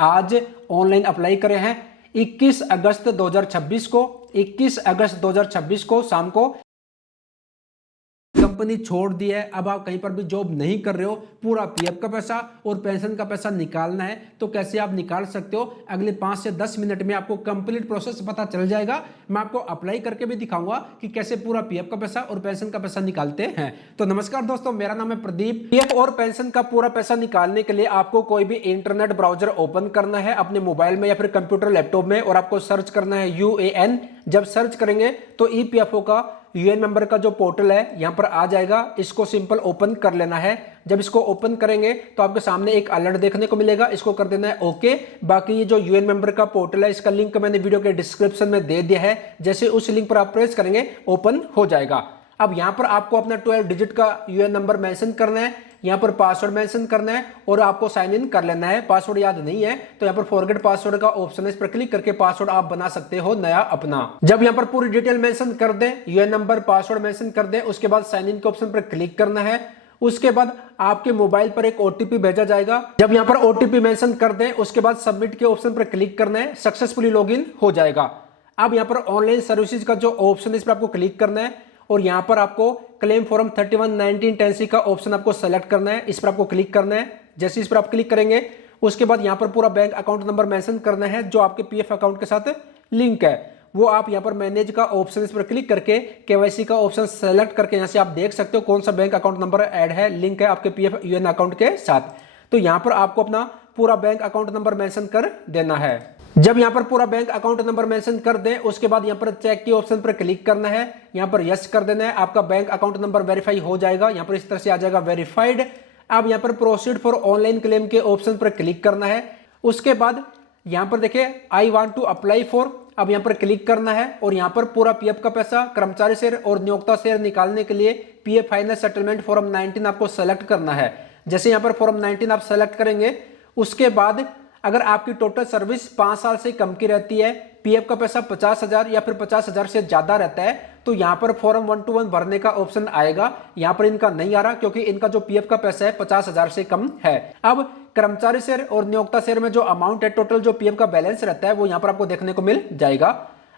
आज online apply करे हैं 21 अगस्त 2026 को। 21 अगस्त 2026 को शाम को कंपनी छोड़ दी है। अब आप कहीं पर भी जॉब नहीं कर रहे हो, पूरा पीएफ का पैसा और पेंशन का पैसा निकालना है तो कैसे आप निकाल सकते हो, अगले 5 से 10 मिनट में आपको कंप्लीट प्रोसेस पता चल जाएगा। मैं आपको अप्लाई करके भी दिखाऊंगा कि कैसे पूरा पीएफ का पैसा और पेंशन का पैसा निकालते हैं। तो नमस्कार दोस्तों, मेरा नाम है प्रदीप। पीएफ और पेंशन का पूरा पैसा निकालने के लिए आपको कोई भी इंटरनेट ब्राउजर ओपन करना है अपने मोबाइल में या फिर कंप्यूटर लैपटॉप में, और आपको सर्च करना है यूएएन। जब सर्च करेंगे तो ईपीएफओ का यूएन मेंबर का जो पोर्टल है यहां पर आ जाएगा। इसको सिंपल ओपन कर लेना है। जब इसको ओपन करेंगे तो आपके सामने एक अलर्ट देखने को मिलेगा, इसको कर देना है ओके। बाकी ये जो यूएन मेंबर का पोर्टल है इसका लिंक मैंने वीडियो के डिस्क्रिप्शन में दे दिया है, जैसे उस लिंक पर आप प्रेस करेंगे ओपन हो जाएगा। अब यहां पर आपको अपना 12 डिजिट का यूएन नंबर मेंशन करना है, यहां पर पासवर्ड मेंशन करना है और आपको साइन इन कर लेना है। पासवर्ड याद नहीं है तो यहां पर फॉरगेट पासवर्ड का ऑप्शन है, इस पर क्लिक करके पासवर्ड आप बना सकते हो नया अपना। जब यहां पर पूरी डिटेल मेंशन कर दें, यूएन नंबर पासवर्ड मेंशन कर दें, उसके बाद साइन इन के ऑप्शन पर क्लिक करना है। उसके बाद आपके मोबाइल पर एक ओटीपी भेजा जाएगा। जब यहां पर ओटीपी मेंशन कर दें उसके बाद सबमिट के ऑप्शन पर क्लिक करना है, सक्सेसफुली लॉगिन हो जाएगा। अब यहां पर ऑनलाइन सर्विसेज का जो ऑप्शन है इस पर आपको क्लिक करना है और यहां पर आपको क्लेम फॉर्म 311910C का ऑप्शन आपको सेलेक्ट करना है, इस पर आपको क्लिक करना है। जैसे इस पर आप क्लिक करेंगे उसके बाद यहां पर पूरा बैंक अकाउंट नंबर मेंशन करना है जो आपके पीएफ अकाउंट के साथ लिंक है। वो आप यहां पर मैनेज का ऑप्शन इस पर क्लिक करके केवाईसी का ऑप्शन सेलेक्ट करके यहां से आप देख सकते हो कौन सा बैंक अकाउंट नंबर ऐड है, लिंक है आपके पीएफ यूएन अकाउंट के साथ। तो यहां पर आपको अपना पूरा बैंक अकाउंट नंबर मेंशन कर देना है। जब यहां पर पूरा बैंक अकाउंट नंबर मेंशन कर दें उसके बाद यहां पर चेक के ऑप्शन पर क्लिक करना है, यहां पर यस कर देना है, आपका बैंक अकाउंट नंबर वेरीफाई हो जाएगा। यहां पर इस तरह से आ जाएगा वेरीफाइड। अब यहां पर प्रोसीड फॉर ऑनलाइन क्लेम के ऑप्शन पर क्लिक करना है। उसके बाद यहां पर देखिए I want to apply for, अब यहां पर क्लिक करना है और यहां पर पूरा पीएफ का पैसा, कर्मचारी शेयर और नियोक्ता शेयर निकालने के लिए पीएफ फाइनल सेटलमेंट फॉर्म 19 आपको सेलेक्ट करना है। जैसे यहां पर फॉर्म 19 आप सेलेक्ट करेंगे उसके बाद अगर आपकी टोटल सर्विस 5 साल से कम की रहती है, पीएफ का पैसा 50,000 या फिर 50,000 से ज्यादा रहता है तो यहां पर फॉर्म 121 भरने का ऑप्शन आएगा। यहां पर इनका नहीं आ रहा क्योंकि इनका जो पीएफ का पैसा है 50,000 से कम है। अब कर्मचारी शेयर और नियोक्ता शेयर में जो अमाउंट है, टोटल जो पीएफ का बैलेंस रहता है वो यहां पर आपको देखने को मिल जाएगा।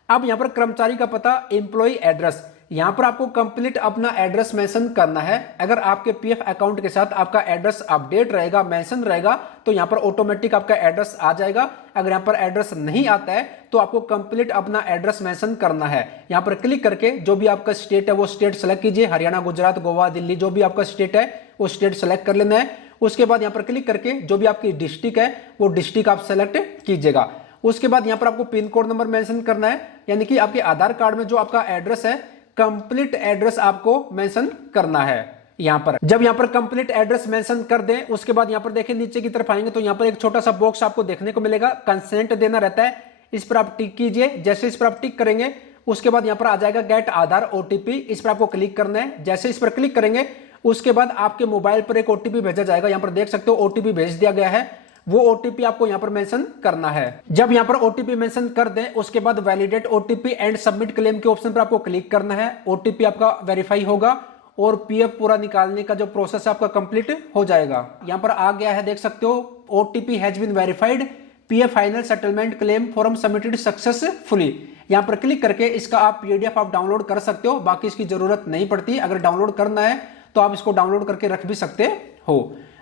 अब यहां पर कर्मचारी का पता, एम्प्लॉय एड्रेस, यहां पर आपको कंप्लीट अपना एड्रेस मेंशन करना है। अगर आपके पीएफ अकाउंट के साथ आपका एड्रेस अपडेट रहेगा, मेंशन रहेगा तो यहां पर ऑटोमेटिक आपका एड्रेस आ जाएगा। अगर यहां पर एड्रेस नहीं आता है तो आपको कंप्लीट अपना एड्रेस मेंशन करना है। यहां पर क्लिक करके जो भी आपका स्टेट है वो स्टेट सेलेक्ट कीजिए, हरियाणा, गुजरात, गोवा, दिल्ली, जो भी आपका स्टेट है वो स्टेट सेलेक्ट कर लेना है। उसके बाद यहां पर क्लिक करके जो भी आपकी डिस्ट्रिक्ट है वो डिस्ट्रिक्ट आप सेलेक्ट कीजिएगा। उसके बाद यहां पर आपको पिन कोड नंबर मेंशन करना है, यानी कि आपके आधार कार्ड में जो आपका एड्रेस है कंप्लीट एड्रेस आपको मेंशन करना है यहां पर। जब यहां पर कंप्लीट एड्रेस मेंशन कर दें उसके बाद यहां पर देखिए नीचे की तरफ आएंगे तो यहां पर एक छोटा सा बॉक्स आपको देखने को मिलेगा, कंसेंट देना रहता है, इस पर आप टिक कीजिए। जैसे इस पर आप टिक करेंगे उसके बाद यहां पर आ जाएगा गेट आधार ओटीपी, इस पर आपको क्लिक करना है। जैसे इस पर क्लिक करेंगे उसके बाद आपके मोबाइल पर एक ओटीपी भेजा जाएगा, यहां पर देख सकते हो ओटीपी भेज दिया गया है, वो ओटीपी आपको यहां पर मेंशन करना है। जब यहां पर ओटीपी मेंशन कर दें उसके बाद validate OTP and submit claim के ऑप्शन पर आपको क्लिक करना है। ओटीपी आपका वेरीफाई होगा और पीएफ पूरा निकालने का जो प्रोसेस है आपका कंप्लीट हो जाएगा। यहां पर आ गया है, देख सकते हो OTP has been verified, PF final settlement claim form submitted successfully. यहां पर क्लिक करके इसका आप पीडीएफ आप डाउनलोड कर सकते हो, बाकी इसकी जरूरत नहीं पड़ती। अगर डाउनलोड करना है तो आप इसको डाउनलोड करके रख भी सकते हो।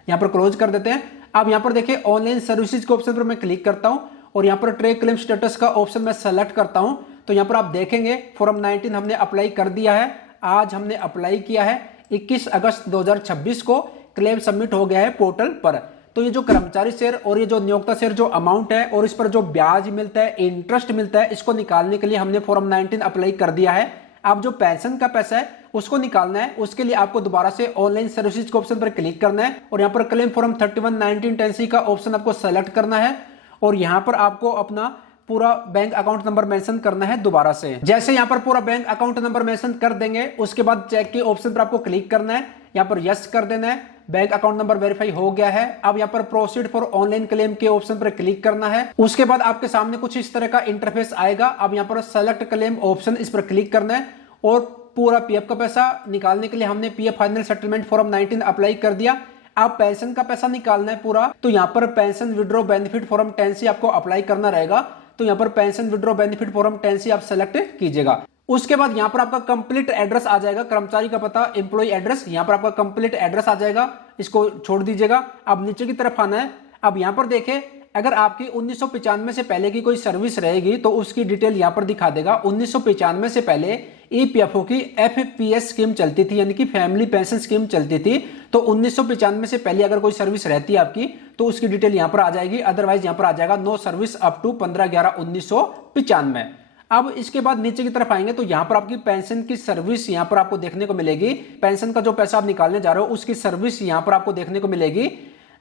यहां पर क्लोज कर देते हैं। अब यहां पर देखिए ऑनलाइन सर्विसेज के ऑप्शन पर मैं क्लिक करता हूं और यहां पर ट्रैक क्लेम स्टेटस का ऑप्शन मैं सेलेक्ट करता हूं तो यहां पर आप देखेंगे फॉर्म 19 हमने अप्लाई कर दिया है। आज हमने अप्लाई किया है 21 अगस्त 2026 को, क्लेम सबमिट हो गया है पोर्टल पर। तो ये जो कर्मचारी शेयर और ये जो नियोक्ता शेयर जो अमाउंट है और इस पर जो ब्याज मिलता है, इंटरेस्ट मिलता है, इसको निकालने के लिए हमने फॉर्म 19 अप्लाई कर दिया है। अब जो पेंशन का पैसा है उसको निकालना है, उसके लिए आपको दोबारा से ऑनलाइन सर्विसेज के ऑप्शन पर क्लिक करना है और यहां पर क्लेम फॉर्म 311910C का ऑप्शन आपको सेलेक्ट करना है और यहां पर आपको अपना पूरा बैंक अकाउंट नंबर मेंशन करना है दोबारा से। जैसे यहां पर पूरा बैंक अकाउंट नंबर मेंशन कर देंगे उसके बाद चेक के ऑप्शन पर आपको क्लिक करना है, यहां पर यस कर देना है, बैंक अकाउंट नंबर वेरीफाई हो गया है। अब यहां पर प्रोसीड फॉर ऑनलाइन क्लेम के ऑप्शन पर क्लिक करना है। उसके बाद आपके सामने कुछ इस तरह का इंटरफेस आएगा। अब यहां पर सेलेक्ट क्लेम ऑप्शन, इस पर क्लिक करना है और पूरा पीएफ का पैसा निकालने के लिए हमने PF final settlement form 19 apply कर दिया। आप पेंशन का पैसा निकालना है पूरा, तो यहाँ पर pension withdraw benefit form 10C आपको अप्लाई करना रहेगा। तो यहाँ पर pension withdraw benefit form 10C आप सेलेक्ट कीजिएगा। उसके बाद यहाँ पर आपका कंप्लीट एड्रेस आ जाएगा, कर्मचारी का पता, एम्प्लॉय एड्रेस, यहाँ पर आपका कंप्लीट एड्रेस आ जाएगा, इसको छोड़ दीजिएगा। अब नीचे की तरफ आना है। अब यहाँ पर देखें, अगर आपकी 1995 से पहले की कोई सर्विस रहेगी तो उसकी डिटेल यहाँ पर दिखा देगा। 1995 से पहले ईपीएफओ की एफपीएस स्कीम चलती थी, यानी कि फैमिली पेंशन स्कीम चलती थी। तो 1995 से पहले अगर कोई सर्विस रहती है आपकी तो उसकी डिटेल यहाँ पर आ जाएगी। अदरवाइज यहाँ पर आ जाएगा नो सर्विस अप टू 15/11/1995। अब इसके बाद नीचे की तरफ आएंगे तो यहाँ पर आपकी पेंशन की सर्विस यहाँ पर आपको देखने को मिलेगी। पेंशन का जो पैसा आप निकालने जा रहे हो उसकी सर्विस यहाँ पर आपको देखने को मिलेगी।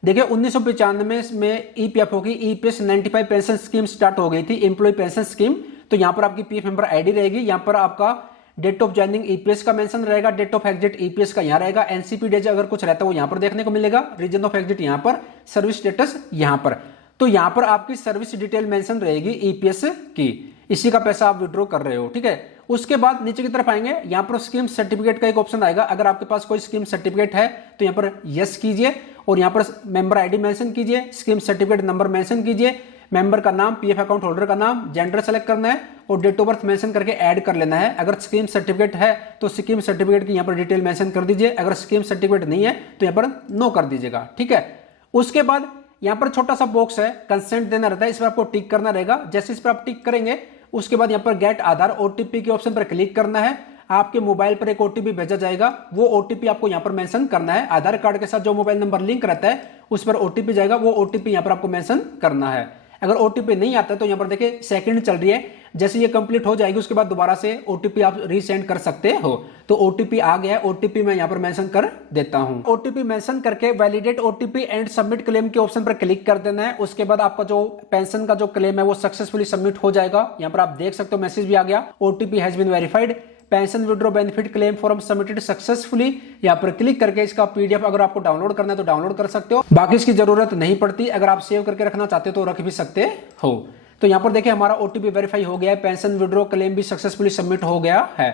देखिए 1995 में ईपीएफओ की ईपीएस 95 पेंशन स्कीम स्टार्ट हो गई थी, एम्प्लॉय पेंशन स्कीम। तो यहाँ पर आपकी पीएफ मेंबर आईडी रहेगी, यहाँ पर आपका डेट ऑफ ज्वाइनिंग ईपीएस का मेंशन रहेगा, डेट ऑफ एग्जिट ईपीएस का यहाँ रहेगा, एनसीपी डेज अगर कुछ रहता है वो यहाँ पर देखने को मिलेगा, रीजन ऑफ एग्जिट यहाँ पर, सर्विस स्टेटस यहाँ पर। तो यहाँ पर आपकी सर्विस डिटेल मेंशन रहेगी ईपीएस की, इसी का पैसा आप विड्रॉ कर रहे हो, ठीक है। उसके बाद नीचे की तरफ आएंगे, यहाँ पर स्कीम सर्टिफिकेट का एक ऑप्शन आएगा। अगर आपके पास कोई स्कीम सर्टिफिकेट है तो यहाँ पर यस कीजिए और यहाँ पर मेंबर आईडी मेंशन कीजिए, स्कीम सर्टिफिकेट नंबर मेंशन कीजिए, मेंबर का नाम, पीएफ अकाउंट होल्डर का नाम, जेंडर सेलेक्ट करना है और डेट ऑफ बर्थ मेंशन करके ऐड कर लेना है। अगर स्कीम सर्टिफिकेट है तो स्कीम सर्टिफिकेट की यहाँ पर डिटेल मेंशन कर दीजिए, अगर स्कीम सर्टिफिकेट नहीं है तो यहाँ पर नो कर दीजिएगा, ठीक है। उसके बाद यहाँ पर छोटा सा बॉक्स है, कंसेंट देना रहता है, इस पर आपको टिक करना रहेगा। जैसे इस पर आप टिक करेंगे उसके बाद यहाँ पर गेट आधार ओटीपी के ऑप्शन पर क्लिक करना है। आपके मोबाइल पर एक ओटीपी भेजा जाएगा, वो ओटीपी आपको यहाँ पर मेंशन करना है। आधार कार्ड के साथ जो मोबाइल नंबर लिंक रहता है उस पर ओटीपी जाएगा, वो ओटीपी यहाँ पर आपको मेंशन करना है। अगर ओटीपी नहीं आता तो यहाँ पर देखिए सेकंड चल रही है, जैसे ये कंप्लीट हो जाएगी उसके बाद दोबारा से ओटीपी आप रीसेंड कर सकते हो। तो ओटीपी आ गया है, ओटीपी मैं यहाँ पर मेंशन कर देता हूँ। ओटीपी मेंशन करके validate OTP and submit claim के ऑप्शन पर क्लिक कर देना है। उसके बाद आपका जो पेंशन का जो क्लेम है वो सक्सेसफुली सबमिट हो जाएगा। यहाँ पर आप देख सकते हो मैसेज भी आ गया, OTP has been verified, pension withdraw benefit claim form submitted successfully. यहाँ पर क्लिक करके इसका पीडीएफ अगर आपको डाउनलोड करना है तो डाउनलोड कर सकते हो, बाकी इसकी जरूरत नहीं पड़ती। अगर आप सेव करके रखना चाहते हो तो रख भी सकते हो। तो यहाँ पर देखिए हमारा ओटीपी वेरीफाई हो गया है, पेंशन विड्रॉ क्लेम भी सक्सेसफुली सबमिट हो गया है।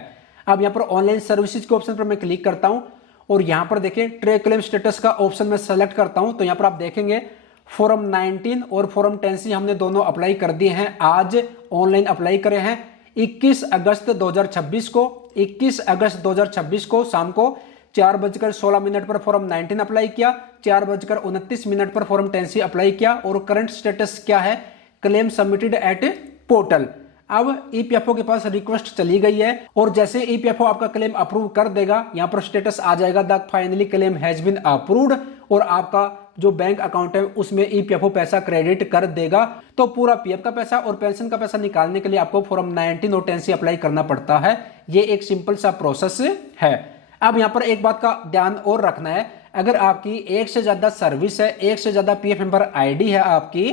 अब यहाँ पर ऑनलाइन सर्विसेज के ऑप्शन पर मैं क्लिक करता हूँ और यहाँ पर देखिए ट्रे क्लेम स्टेटस का ऑप्शन में सेलेक्ट करता हूँ। तो यहाँ पर आप देखेंगे फॉर्म 19 और फॉर्म 10C हमने दोनों अप्लाई कर दिए हैं, आज ऑनलाइन अप्लाई करे हैं 21 अगस्त 2026 को। 21 अगस्त 2026 को शाम को 4:16 पर फॉर्म 19 अप्लाई किया, 4:29 पर फॉर्म 10C अप्लाई किया और करंट स्टेटस क्या है, क्लेम सबमिटेड एट पोर्टल। अब ईपीएफओ के पास रिक्वेस्ट चली गई है और जैसे ईपीएफओ आपका क्लेम अप्रूव कर देगा यहाँ पर स्टेटस आ जाएगा the finally claim has been approved और आपका जो बैंक अकाउंट है उसमें ईपीएफओ पैसा क्रेडिट कर देगा। तो पूरा पीएफ का पैसा और पेंशन का पैसा निकालने के लिए आपको फॉर्म 19 और 10C अप्लाई करना पड़ता है। ये एक सिंपल सा प्रोसेस है। अब यहाँ पर एक बात का ध्यान और रखना है, अगर आपकी एक से ज्यादा सर्विस है, एक से ज्यादा पीएफ मेंबर आईडी है आपकी,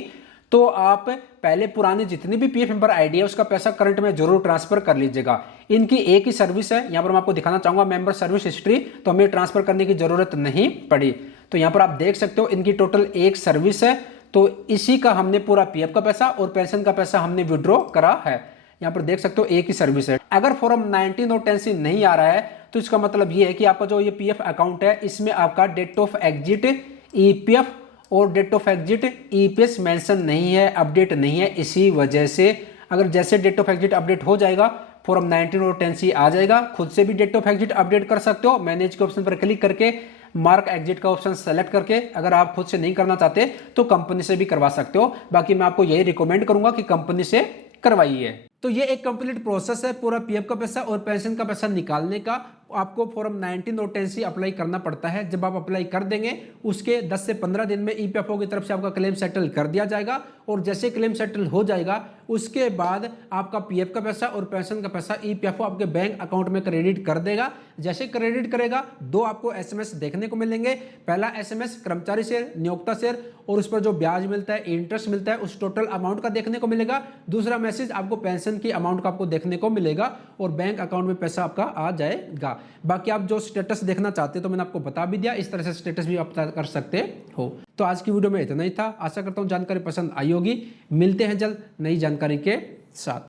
तो आप पहले पुरानी जितनी भी पीएफ मेंबर आईडी है उसका पैसा करंट में जरूर ट्रांसफर कर लीजिएगा। इनकी एक ही सर्विस है, यहाँ पर मैं आपको दिखाना चाहूंगा मेंबर सर्विस हिस्ट्री, तो हमें ट्रांसफर करने की जरूरत नहीं पड़ी। तो यहाँ पर आप देख सकते हो इनकी टोटल एक सर्विस है, तो इसी का हमने पूरा पीएफ का पैसा और पेंशन का पैसा हमने विड्रॉ करा है। यहाँ पर देख सकते हो एक ही सर्विस है। अगर फॉर्म 19 और 10C नहीं आ रहा है तो इसका मतलब ये है कि आपका जो ये पीएफ अकाउंट है इसमें आपका डेट ऑफ एग्जिट ईपीएफ और date of exit EPS mention नहीं है, अपडेट नहीं है। इसी वजह से अगर जैसे डेट ऑफ एग्जिट अपडेट हो जाएगा फॉर्म 19 और 10C आ जाएगा। खुद से भी डेट ऑफ एग्जिट अपडेट कर सकते हो, मैनेज के ऑप्शन पर क्लिक करके मार्क एग्जिट का ऑप्शन सेलेक्ट करके। अगर आप खुद से नहीं करना चाहते तो कंपनी से भी करवा सकते हो, बाकी मैं आपको यही रिकमेंड करूंगा कि कंपनी से करवाइए। तो ये एक कंप्लीट प्रोसेस है पूरा पीएफ का पैसा और पेंशन का पैसा निकालने का। आपको फॉर्म 19 और 10C अप्लाई करना पड़ता है। जब आप अप्लाई कर देंगे उसके 10 से 15 दिन में ईपीएफओ की तरफ से आपका क्लेम सेटल कर दिया जाएगा और जैसे क्लेम सेटल हो जाएगा उसके बाद आपका पीएफ का पैसा और पेंशन का पैसा ईपीएफओ आपके बैंक अकाउंट में क्रेडिट कर देगा। जैसे क्रेडिट करेगा दो आपको एसएमएस देखने को मिलेंगे। पहला एसएमएस कर्मचारी शेयर, नियोक्ता शेयर और उस पर जो ब्याज मिलता है, इंटरेस्ट मिलता है, उस टोटल अमाउंट का देखने को मिलेगा। दूसरा मैसेज आपको पेंशन की अमाउंट का आपको देखने को मिलेगा और बैंक अकाउंट में पैसा आपका आ जाएगा। बाकी आप जो स्टेटस देखना चाहते हो तो मैंने आपको बता भी दिया, इस तरह से स्टेटस भी आप कर सकते हो। तो आज की वीडियो में इतना ही था। आशा करता हूँ जानकारी पसंद आई होगी। मिलते हैं जल्द नई जानकारी के साथ।